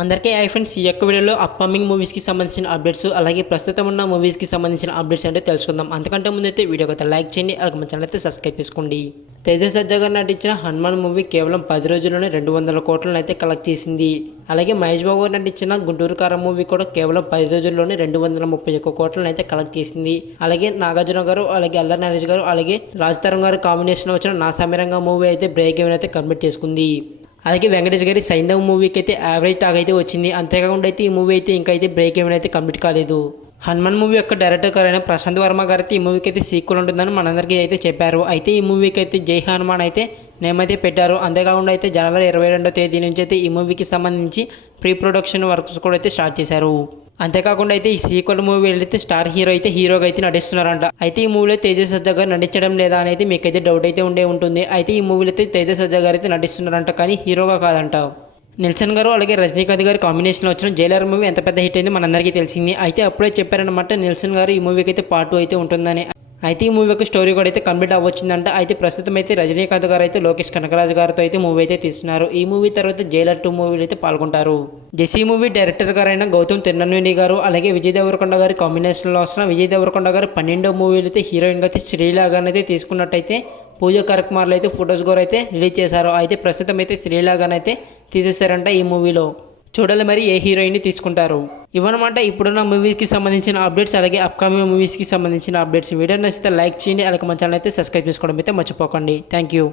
అందరికీ hi friends, ఈ యొక్క వీడియోలో అప్కమింగ్ మూవీస్కి సంబంధించిన అప్డేట్స్ అలాగే ప్రస్తుతం ఉన్న మూవీస్కి సంబంధించిన అప్డేట్స్ అంటే తెలుసుకుందాం. అంతకంటే ముందైతే వీడియోకి అయితే లైక్ చేయండి, అలాగే మన ఛానల్ అయితే సబ్స్క్రైబ్ చేసుకోండి. తేజ సజ్జా గారు నటించిన హనుమాన్ మూవీ కేవలం 10 రోజుల్లోనే 200 కోట్లను అయితే కలెక్ట్ చేసింది. అలాగే మహేష్ బాబు గారు నటించిన గుంటూరు కారం మూవీ కూడా కేవలం 10 రోజుల్లోనే 231 కోట్లను అయితే కలెక్ట్ చేసింది. అలాగే నాగార్జున గారు, అలాగే అల్లరి నరేష్ గారు, అలాగే రాజ్ తరుణ్ గారు కాంబినేషన్ వచ్చిన నా సమీరంగా మూవీ అయితే బ్రేక్ ఈవెన్ అయితే కంప్లీట్ చేసుకుంది. అలాగే వెంకటేష్ గారి సైంధవ్ మూవీకి అయితే యావరేజ్ టాక్ అయితే వచ్చింది. అంతేకాకుండా అయితే ఈ మూవీ అయితే ఇంకా అయితే బ్రేక్ ఈవెన్ అయితే కంప్లీట్ కాలేదు. హనుమాన్ మూవీ యొక్క డైరెక్టర్ గారైన ప్రశాంత్ వర్మ గారు అయితే ఈ మూవీకి అయితే సీక్వెల్ ఉంటుందని మనందరికీ అయితే చెప్పారు. అయితే ఈ మూవీకి అయితే జై హనుమాన్ అయితే నేమ్ అయితే పెట్టారు. అంతేకాకుండా అయితే జనవరి 22వ తేదీ నుంచి అయితే ఈ మూవీకి సంబంధించి ప్రీ ప్రొడక్షన్ వర్క్స్ కూడా అయితే స్టార్ట్ చేశారు. అంతేకాకుండా అయితే ఈ సీక్వెల్ మూవీ అయితే స్టార్ హీరో అయితే హీరోగా అయితే నటిస్తున్నారంట. అయితే ఈ మూవీలో తేజ సజ్జా గారు నటించడం లేదా అనేది మీకైతే డౌట్ అయితే ఉంటుంది. అయితే ఈ మూవీలో అయితే తేజ సజ్జా గారు అయితే నటిస్తున్నారంట, కానీ హీరోగా కాదంట. నెల్సన్ గారు అలాగే రజనీకాంత్ గారు కాంబినేషన్లో వచ్చిన జైలర్ మూవీ ఎంత పెద్ద హిట్ అయిందో మనందరికీ తెలిసింది. అయితే అప్పుడే చెప్పారనమాట నెల్సన్ గారు ఈ మూవీకి అయితే పార్ట్ 2 అయితే ఉంటుందని. అయితే ఈ మూవీ యొక్క స్టోరీ కూడా అయితే కంప్లీట్ అవ్వచ్చిందంట. అయితే ప్రస్తుతం అయితే రజనీకాంత్ గారు అయితే లోకేష్ కనకరాజు గారితో అయితే మూవీ అయితే తీస్తున్నారు. ఈ మూవీ తర్వాత జైలర్ 2 మూవీలు అయితే పాల్గొంటారు. జెస్సీ మూవీ డైరెక్టర్ గారైన గౌతమ్ తిన్ననుని గారు అలాగే విజయ్ దేవరకొండ గారి కాంబినేషన్లో వస్తున్న విజయ్ దేవరకొండ గారు 12వ మూవీలు అయితే హీరోయిన్గా అయితే శ్రీలా గారిని అయితే తీసుకున్నట్టయితే పూజ కార్యక్రమాలు అయితే ఫొటోస్ కూడా అయితే రిలీజ్ చేశారు. అయితే ప్రస్తుతం అయితే శ్రీలా గారిని అయితే తీసేశారంట ఈ మూవీలో. చూడాలి మరి ఏ హీరోయిన్ని తీసుకుంటారు. ఇవన్నమాట ఇప్పుడున్న మూవీస్కి సంబంధించిన అప్డేట్స్, అలాగే అప్కమింగ్ మూవీస్కి సంబంధించిన అప్డేట్స్. వీడియో నచ్చితే లైక్ చేయండి, అలాగే మన ఛానల్ అయితే సబ్స్క్రైబ్ చేసుకోవడం అయితే మర్చిపోకండి. Thank you.